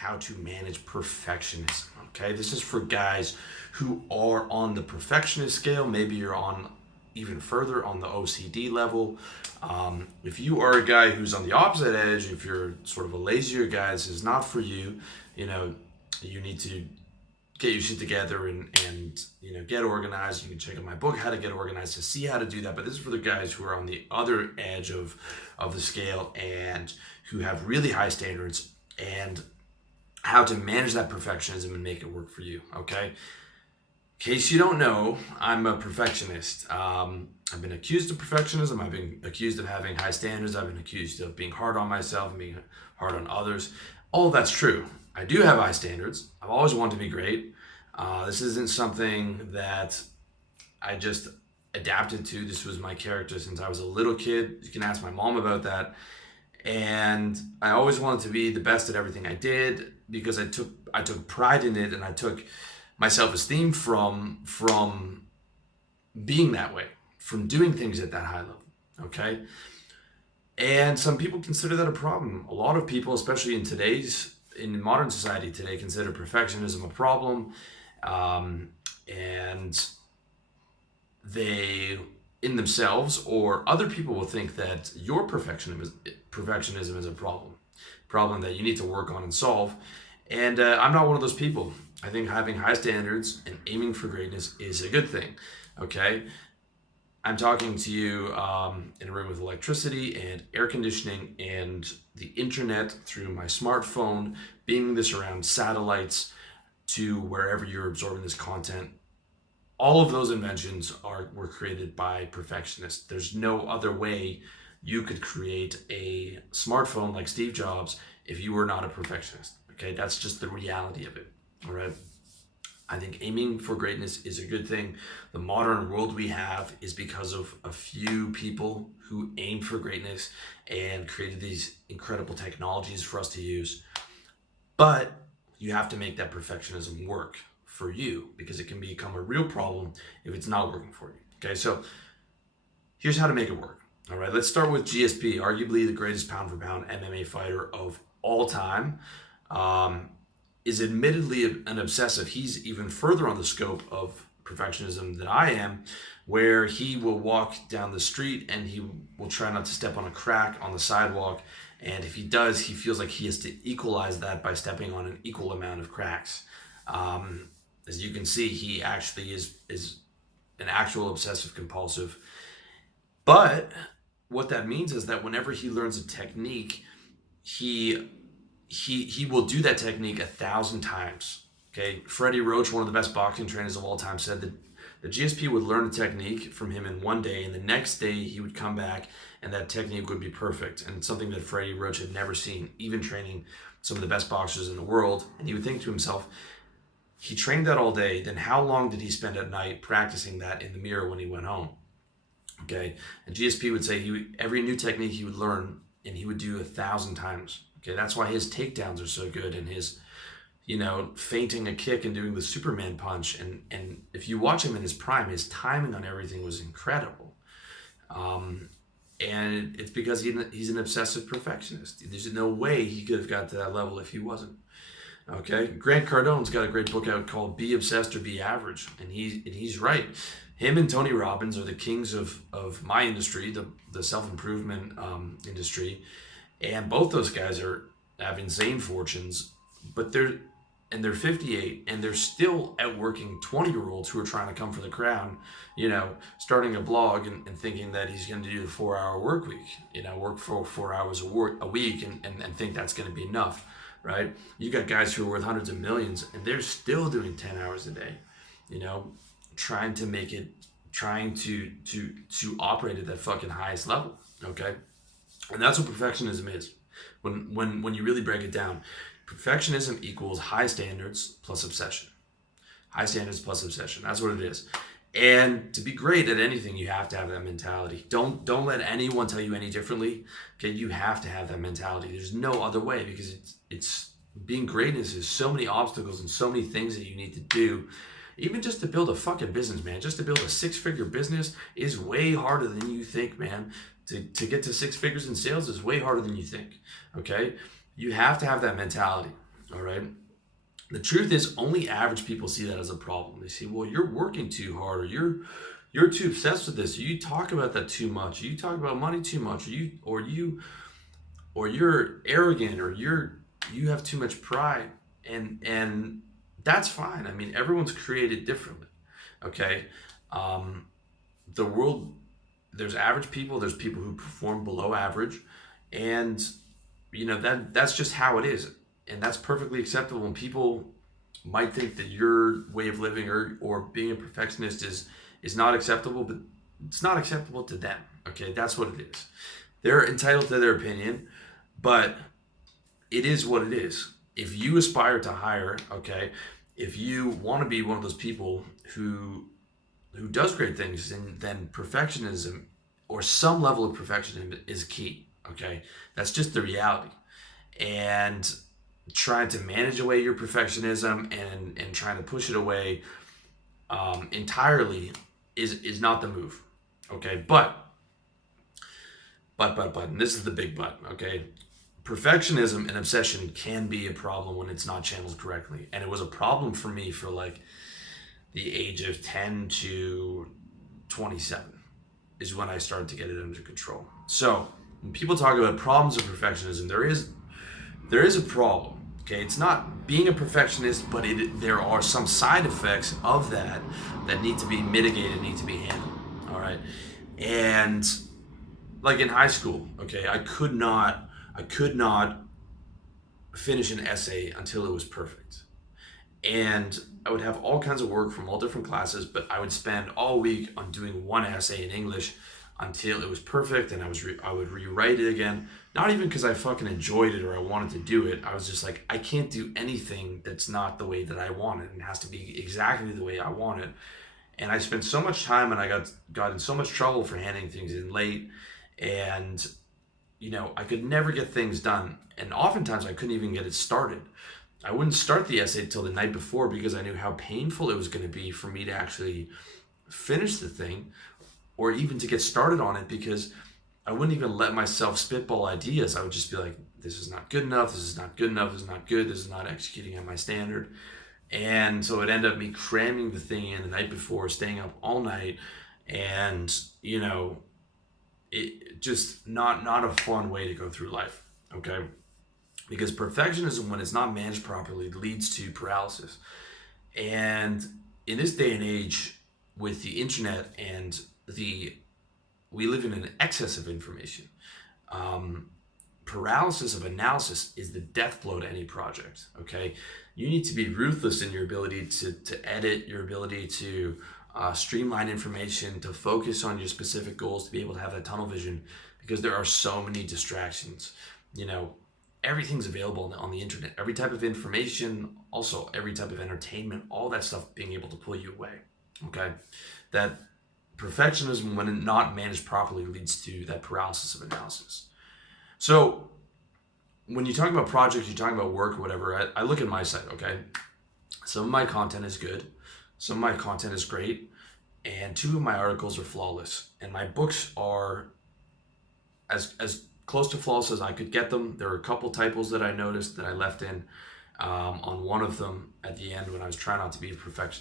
how to manage perfectionism. Okay, this is for guys who are on the perfectionist scale. Maybe you're on even further on the OCD level. If you are a guy who's on the opposite edge, if you're sort of a lazier guy, this is not for you. You know, you need to get your shit together and get organized. You can check out my book, How to Get Organized, to see how to do that. But this is for the guys who are on the other edge of the scale and who have really high standards, and how to manage that perfectionism and make it work for you. Okay. In case you don't know, I'm a perfectionist. I've been accused of perfectionism. I've been accused of having high standards. I've been accused of being hard on myself and being hard on others. All of that's true. I do have high standards. I've always wanted to be great. This isn't something that I just adapted to. This was my character since I was a little kid. You can ask my mom about that. And I always wanted to be the best at everything I did because I took pride in it, and I took my self-esteem from being that way, from doing things at that high level. Okay. And some people consider that a problem. A lot of people, especially in modern society today, consider perfectionism a problem. And they, in themselves or other people, will think that your perfectionism is a problem that you need to work on and solve. And I'm not one of those people. I think having high standards and aiming for greatness is a good thing. Okay. I'm talking to you in a room with electricity and air conditioning and the internet through my smartphone, beaming this around satellites to wherever you're absorbing this content. All of those inventions were created by perfectionists. There's no other way you could create a smartphone like Steve Jobs if you were not a perfectionist. Okay, that's just the reality of it. All right. I think aiming for greatness is a good thing. The modern world we have is because of a few people who aimed for greatness and created these incredible technologies for us to use. But you have to make that perfectionism work for you, because it can become a real problem if it's not working for you. Okay, so here's how to make it work. All right, let's start with GSP, arguably the greatest pound for pound MMA fighter of all time. Is admittedly an obsessive. He's even further on the scope of perfectionism than I am, where he will walk down the street and he will try not to step on a crack on the sidewalk. And if he does, he feels like he has to equalize that by stepping on an equal amount of cracks. As you can see, he actually is an actual obsessive compulsive. But what that means is that whenever he learns a technique, he will do that technique 1,000 times. Okay, Freddie Roach, one of the best boxing trainers of all time, said that the GSP would learn a technique from him in one day, and the next day he would come back and that technique would be perfect. And it's something that Freddie Roach had never seen, even training some of the best boxers in the world. And he would think to himself, he trained that all day, then how long did he spend at night practicing that in the mirror when he went home? Okay, and GSP would say every new technique he would learn, and he would do 1,000 times. Okay, that's why his takedowns are so good, and his, feinting a kick and doing the Superman punch. And if you watch him in his prime, his timing on everything was incredible. And it's because he's an obsessive perfectionist. There's no way he could have got to that level if he wasn't. Okay, Grant Cardone's got a great book out called Be Obsessed or Be Average, and he's right. Him and Tony Robbins are the kings of my industry, the self-improvement industry. And both those guys have insane fortunes, but they're 58 and they're still outworking 20-year-olds who are trying to come for the crown, starting a blog and thinking that he's going to do the 4-hour work week, work for 4 hours a week and think that's going to be enough, right? You got guys who are worth hundreds of millions and they're still doing 10 hours a day, trying to make it, trying to operate at that fucking highest level, okay? And that's what perfectionism is. When you really break it down, perfectionism equals high standards plus obsession. High standards plus obsession. That's what it is. And to be great at anything, you have to have that mentality. Don't let anyone tell you any differently. Okay, you have to have that mentality. There's no other way, because it's being greatness is so many obstacles and so many things that you need to do. Even just to build a fucking business, man. Just to build a 6-figure business is way harder than you think, man. To get to 6 figures in sales is way harder than you think, okay? You have to have that mentality, All right. The truth is, only average people see that as a problem. They say, "Well, you're working too hard, or you're too obsessed with this. Or you talk about that too much. Or you talk about money too much. Or you're arrogant, or you have too much pride." And that's fine. I mean, everyone's created differently. Okay, um, the world. There's average people. There's people who perform below average, and that's just how it is, and that's perfectly acceptable. And people might think that your way of living or being a perfectionist is not acceptable, but it's not acceptable to them. Okay, that's what it is. They're entitled to their opinion, but it is what it is. If you aspire to higher, okay, if you want to be one of those people who does great things, then perfectionism or some level of perfectionism is key. Okay, that's just the reality. And trying to manage away your perfectionism and trying to push it away entirely is not the move. Okay, but, and this is the big but. Okay, perfectionism and obsession can be a problem when it's not channeled correctly, and it was a problem for me for like the age of 10 to 27 is when I started to get it under control. So when people talk about problems of perfectionism, there is a problem. Okay, it's not being a perfectionist, but there are some side effects of that need to be mitigated, need to be handled. All right, and like in high school, okay, I could not finish an essay until it was perfect, and I would have all kinds of work from all different classes, but I would spend all week on doing one essay in English until it was perfect, and I would rewrite it again. Not even because I fucking enjoyed it or I wanted to do it. I was just like, I can't do anything that's not the way that I want it. It has to be exactly the way I want it. And I spent so much time, and I got in so much trouble for handing things in late, and I could never get things done, and oftentimes I couldn't even get it started. I wouldn't start the essay till the night before because I knew how painful it was going to be for me to actually finish the thing or even to get started on it, because I wouldn't even let myself spitball ideas. I would just be like, this is not good enough, this is not good enough, this is not good, this is not executing at my standard. And so it ended up me cramming the thing in the night before, staying up all night, and it just not a fun way to go through life. Okay, because perfectionism, when it's not managed properly, leads to paralysis. And in this day and age, with the internet and we live in an excess of information. Um, Paralysis of analysis is the death blow to any project. Okay, you need to be ruthless in your ability to edit, your ability to streamline information, to focus on your specific goals, to be able to have that tunnel vision, because there are so many distractions. You know, everything's available on the internet. Every type of information, also every type of entertainment, all that stuff being able to pull you away. Okay, that perfectionism, when not managed properly, leads to that paralysis of analysis. So when you talk about projects, you're talking about work or whatever, I look at my site, okay? Some of my content is good, some of my content is great, and two of my articles are flawless. And my books are as close to flawless as I could get them. There are a couple typos that I noticed that I left in on one of them at the end when I was trying not to be a perfectionist.